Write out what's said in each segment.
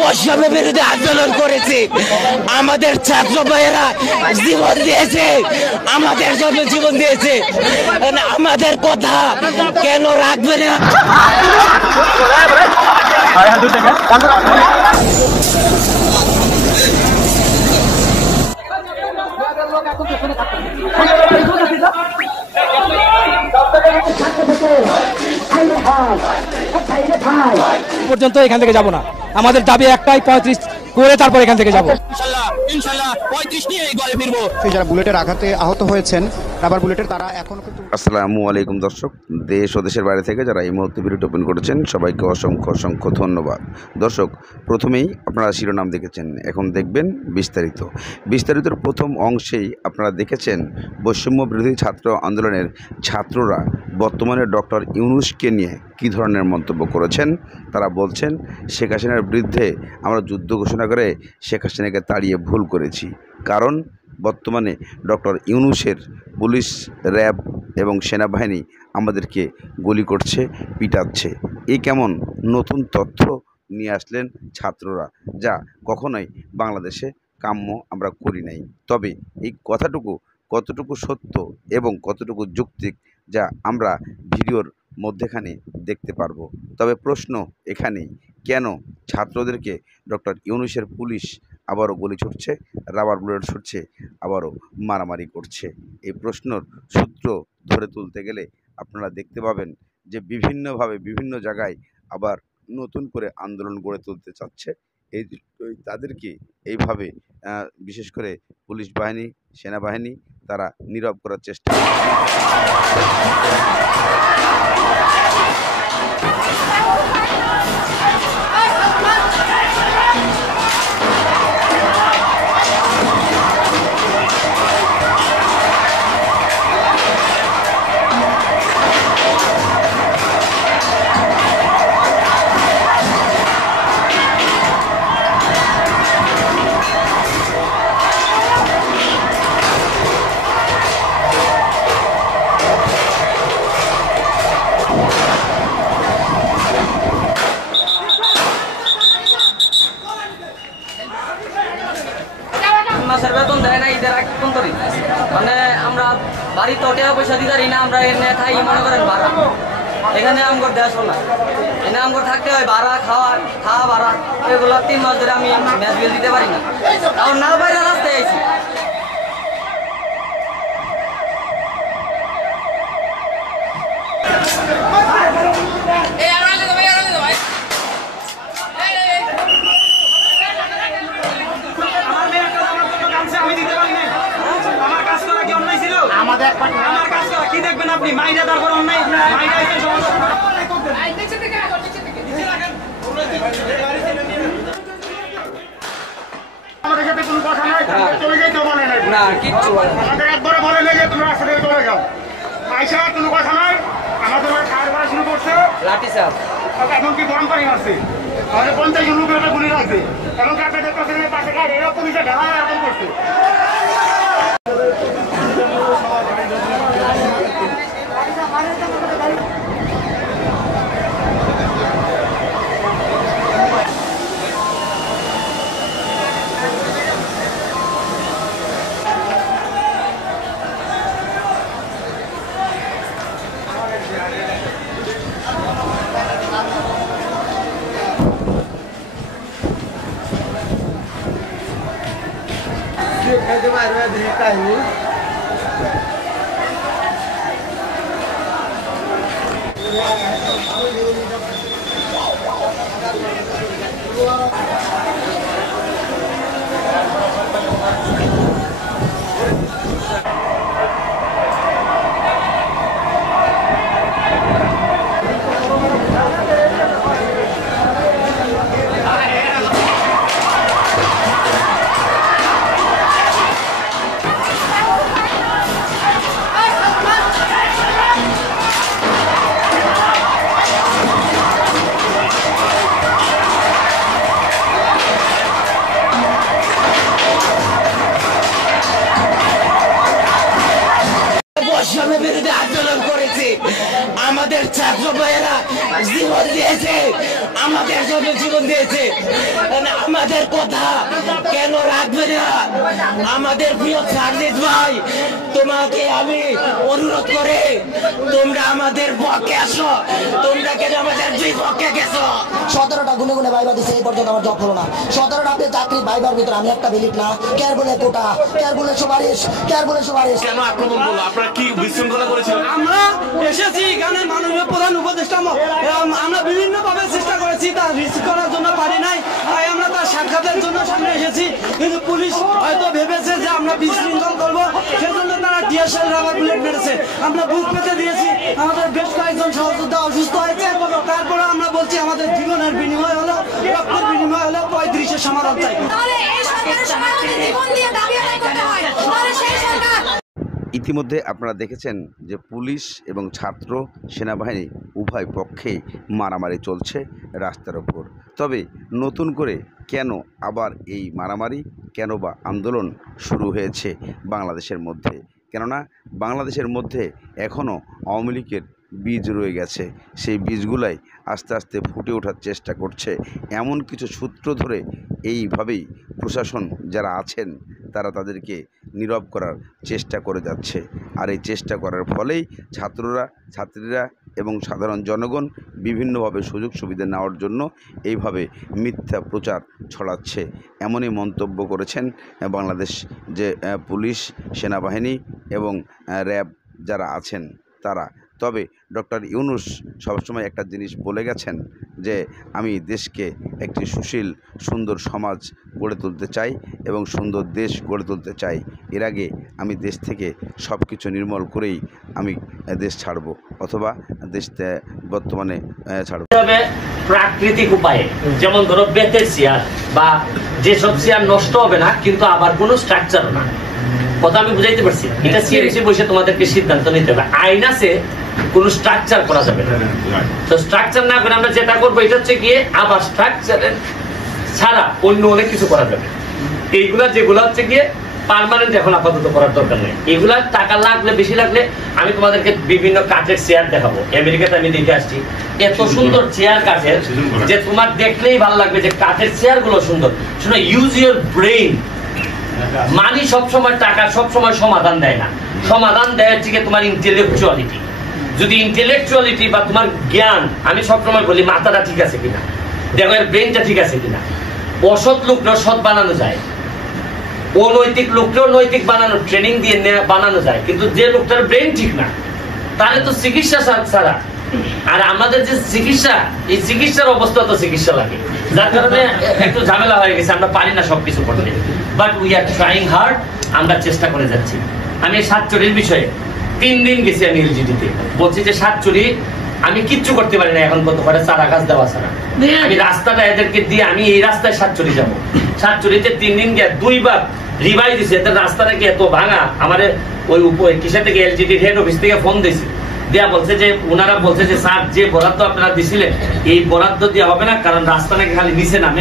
বৈষম্য বিরোধী আন্দোলন করেছি, আমাদের ছাত্র ভাইয়েরা জীবন দিয়েছে, আমাদের জন্য জীবন দিয়েছে, আমাদের কথা কেন রাখবে না? পর্যন্ত এখান থেকে যাব না, আমাদের দাবি একটাই, 35 করে তারপর এখান থেকে যাবো। ইনশাআল্লাহ 35 নিয়ে ঘরে ফিরবো। যারা বুলেটের আঘাতে আহত হয়েছেন, রাবার বুলেটের, তারা এখনো কিন্তু। আসসালামু আলাইকুম দর্শক, দেশ ও দেশের বাইরে থেকে যারা এই মুহূর্তে ভিডিওটি ওপেন করেছেন সবাইকে অসংখ্য অসংখ্য ধন্যবাদ। দর্শক, প্রথমেই আপনারা শিরোনাম দেখেছেন, এখন দেখবেন বিস্তারিতর প্রথম অংশেই আপনারা দেখেছেন বৈষম্য বিরোধী ছাত্র আন্দোলনের ছাত্ররা বর্তমানে ডক্টর ইউনূসকে নিয়ে কী ধরনের মন্তব্য করেছেন। তারা বলছেন, শেখ হাসিনার বিরুদ্ধে আমরা যুদ্ধ ঘোষণা করে শেখ হাসিনাকে তাড়িয়ে ভুল করেছি, কারণ বর্তমানে ডক্টর ইউনূসের পুলিশ, র্যাব এবং সেনাবাহিনী আমাদেরকে গুলি করছে, পিটাচ্ছে। এই কেমন নতুন তথ্য নিয়ে আসলেন ছাত্ররা, যা কখনোই বাংলাদেশে কাম্য আমরা করি নাই। তবে এই কথাটুকু কতটুকু সত্য এবং কতটুকু যৌক্তিক, যা আমরা ভিডিওর মধ্যেখানে দেখতে পারবো। তবে প্রশ্ন এখানেই, কেন ছাত্রদেরকে ডক্টর ইউনূসের পুলিশ আবারও গুলি ছুটছে, রাবার বুলেট ছুটছে, আবারও মারামারি করছে? এই প্রশ্নর সূত্র ধরে তুলতে গেলে আপনারা দেখতে পাবেন যে বিভিন্নভাবে বিভিন্ন জায়গায় আবার নতুন করে আন্দোলন গড়ে তুলতে চাচ্ছে। তাদেরকে এইভাবে বিশেষ করে পুলিশ বাহিনী, সেনাবাহিনী তারা নীরব করার চেষ্টা করে। মাসের বেতন দেয় না, ঈদের আগে কোন করি, মানে আমরা বাড়িতে টাকা পয়সা দিতে পারি না, আমরা এনে খাই মনে করেন ভাড়া। এখানে আমগর দেশ না, এনে আমগর থাকতে হয় ভাড়া, খাওয়া ভাড়া, এগুলো 3 মাস ধরে আমি ম্যাচ বিল দিতে পারি না, তাও না বাইরে রাস্তায় আইছি। আমার কাজ করা কি দেখবেন আপনি? মাইরা তারপর অন্যায় আমাদের সাথে কোনো কথা নাই, চলে যেতে বলে নাই না, কিচ্ছু আমাদের একবারে বলে নাই যে তুমি রাস্তা থেকে চলে যাও। আইসা কোনো কথা নাই, আমাদের খাওয়া করা শুরু করছে, লাঠি চাপ, এখন কি গরম পানি মারছে, আমাদের 50 জন লোকের একটা গুলি রাখছে, এখন একটা দেখতেছে পাশে গাড়ি এরা পুলিশে ঢালা এরকম করছে। খাইতে পারবে দিতাই আমাদের কথা কেন রাখবে না? আমাদের প্রিয় সার্জিস ভাই, তোমাকে আমি অনুরোধ করে তোমরা আমাদের পক্ষে আসো, তোমরা কেন আমাদের বিপক্ষে গেছো? 17টা গুনে গুনে ভাইবা দিছে, এই পর্যন্ত আমার জব হলো না। 17টা আপনি চাকরি ভাইবার ভিতরে আমি একটা বিলিট না, কেয়ার বলে কোটা, কেয়ার বলে সুপারিশ, কেয়ার বলে সুপারিশ। কেন আক্রমণ করলো? আপনারা কি বিশৃঙ্খলা করেছিলেন? আমরা এসেছি এখানে মাননীয় প্রধান উপদেষ্টা, আমরা বিভিন্ন ভাবে চেষ্টা করেছি, তার রিসিভ করার জন্য পারি নাই, তাই আমরা তার সাক্ষাতের জন্য সামনে এসেছি। কিন্তু পুলিশ হয়তো ভেবেছে যে আমরা বিশৃঙ্খল করবো, সেজন্য তারা টিয়ারশেল রাবার বুলেট মেরেছে। আমরা বুক পেতে দিয়েছি, আমাদের বেশ কয়েকজন সহযোদ্ধা অসুস্থ হয়েছে। তারপরে আমরা বলছি আমাদের জীবনের বিনিময় হলো, রক্তের বিনিময় হলো 35-এর সমাধান চাই। ইতিমধ্যে আপনারা দেখেছেন যে পুলিশ এবং ছাত্র সেনাবাহিনী উভয় পক্ষে মারামারি চলছে রাস্তার ওপর। তবে নতুন করে কেন আবার এই মারামারি, কেন বা আন্দোলন শুরু হয়েছে বাংলাদেশের মধ্যে? কেননা বাংলাদেশের মধ্যে এখনও আওয়ামী লীগের বীজ রয়ে গেছে, সেই বীজগুলাই আস্তে আস্তে ফুটে ওঠার চেষ্টা করছে। এমন কিছু সূত্র ধরে এইভাবেই প্রশাসন যারা আছেন তারা তাদেরকে নীরব করার চেষ্টা করে যাচ্ছে। আর এই চেষ্টা করার ফলেই ছাত্রীরা এবং সাধারণ জনগণ বিভিন্নভাবে সুযোগ সুবিধা নেওয়ার জন্য এইভাবে মিথ্যা প্রচার ছড়াচ্ছে, এমনই মন্তব্য করেছেন বাংলাদেশ যে পুলিশ, সেনাবাহিনী এবং র্যাব যারা আছেন তারা। তবে ডক্টর ইউনূস সবসময় একটা জিনিস বলে গেছেন যে আমি দেশকে একটি সুশীল সুন্দর সমাজ গড়ে তুলতে চাই এবং সুন্দর দেশ গড়ে তুলতে চাই। এর আগে আমি দেশ থেকে সব কিছু নির্মূল করেই আমি দেশ ছাড়ব, অথবা দেশ বর্তমানে ছাড়ব। প্রাকৃতিক উপায়ে, যেমন ধরো বেতের চেয়ার বা যেসব চেয়ার নষ্ট হবে না কিন্তু আবার কোনো স্ট্রাকচার না, কথা আমি বুঝাইতে পারছি? এটা সিএনসি বসে তোমাদেরকে সিদ্ধান্ত নিতে হবে। আইন আছে, কোনো স্ট্রাকচার করা যাবে না। তো স্ট্রাকচার না করে আমরা যেটা করবো এটা হচ্ছে গিয়ে আবার স্ট্রাকচারের ছাড়া অন্য অনেক কিছু করা যাবে। এইগুলা যেগুলো হচ্ছে গিয়ে পার্মানেন্ট এখন আপাতত করার দরকার নেই। এগুলা টাকা লাগলে, বেশি লাগলে আমি তোমাদেরকে বিভিন্ন কাঠের চেয়ার দেখাবো। আমেরিকাতে আমি দেখে আসছি এত সুন্দর চেয়ার কাঠের যে তোমার দেখলেই ভালো লাগবে যে কাঠের চেয়ার গুলো সুন্দর। শুনো, ইউজ ইউর ব্রেইন। মানি সবসময়, টাকা সবসময় সমাধান দেয় না। সমাধান দেয় হচ্ছে তোমার ইন্টেলেকচুয়ালিটি। যদি ইন্টেলেকচুয়ালিটি বা তোমার জ্ঞান, আমি সবসময় বলি মাথাটা ঠিক আছে কিনা, দেখো এর ব্রেনটা ঠিক আছে কিনা। অসৎ লোকটাও সৎ বানানো যায়, অনৈতিক লোকটাও নৈতিক বানানো, ট্রেনিং দিয়ে বানানো যায়। কিন্তু যে লোকটার ব্রেন ঠিক না তাহলে তো চিকিৎসা ছাড়া। আর আমাদের যে চিকিৎসা, এই চিকিৎসার অবস্থা তো চিকিৎসা লাগে, যার কারণে একটু ঝামেলা হয়ে গেছে, আমরা পারি না সবকিছু করতে। But we are trying hard, আমরা চেষ্টা করে যাচ্ছি। আমি সাতচুরির বিষয়ে 3 দিন গেছি আমি এলজিডিতে, বলছি যে সাতচুরি আমি কিচ্ছু করতে পারি না এখন পর্যন্ত, ঘরে চারা গাছ দেওয়া ছাড়া। আমি রাস্তাটা এদেরকে দিয়ে আমি এই রাস্তায় সাতচুরি যাবো। সাতচুরিতে 3 দিন গিয়ে 2 বার রিভাই দিছে, এদের রাস্তা নাকি এত ভাঙা। আমার ওই কিসে থেকে এলজিডি হেড অফিস থেকে ফোন দিয়েছে, দেয়া বলছে যে ওনারা বলছে যে স্যার যে বরাদ্দ আপনারা দিছিলেন এই বরাদ্দ দেওয়া হবে না, কারণ রাস্তা নাকি খালি নিচে নামে।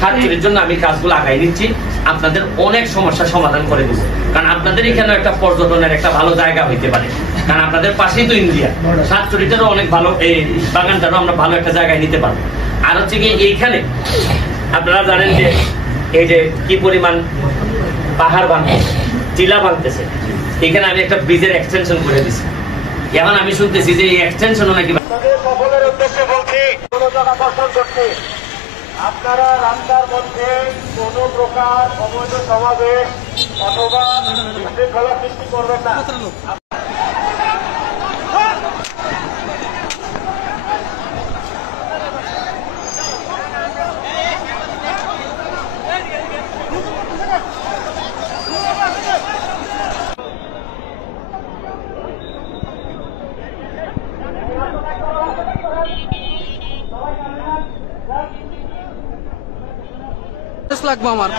সাতচুরির জন্য আমি কাজগুলো আগাই নিচ্ছি, আপনাদের অনেক সমস্যা সমাধান করে দিচ্ছি। কারণ আপনাদের এখানে একটা পর্যটনের একটা ভালো জায়গা হইতে পারে, কারণ আপনাদের পাশেই তো ইন্ডিয়া। সাতচুরিটারও অনেক ভালো, এই বাগানটারও আমরা ভালো একটা জায়গায় নিতে পারবো। আর হচ্ছে কি এইখানে আপনারা জানেন যে এই যে কি পরিমাণ পাহাড় ভাঙতেছে, টিলা ভাঙতেছে, এখানে আমি একটা ব্রিজের এক্সটেনশন করে দিচ্ছি। এখন আমি শুনতেছি যে এই এক্সটেনশনও নাকি সকলের উদ্দেশ্যে বলছি, মনোযোগ আকর্ষণ করছি, আপনারা রাস্তার মধ্যে কোনো প্রকার অবৈধ সমাবেশ অথবা বিশৃঙ্খলা সৃষ্টি করবেন না। লাগবে আমার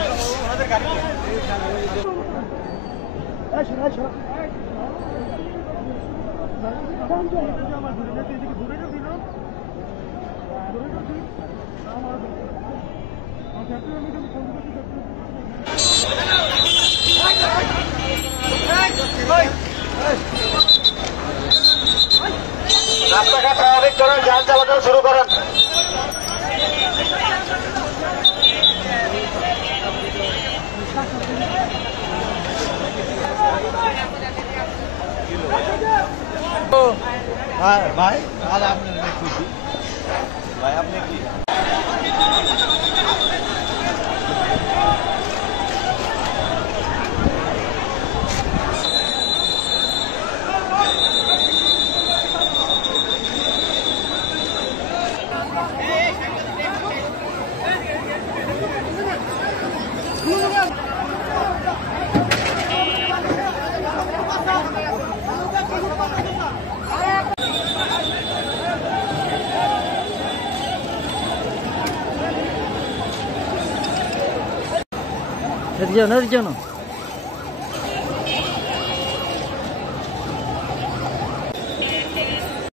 রাস্তাঘাট স্বাভাবিক করেন, যান চলাচল শুরু করেন। ভাই তাহলে আপনি খুশি ভাই আপনি কি Nerjono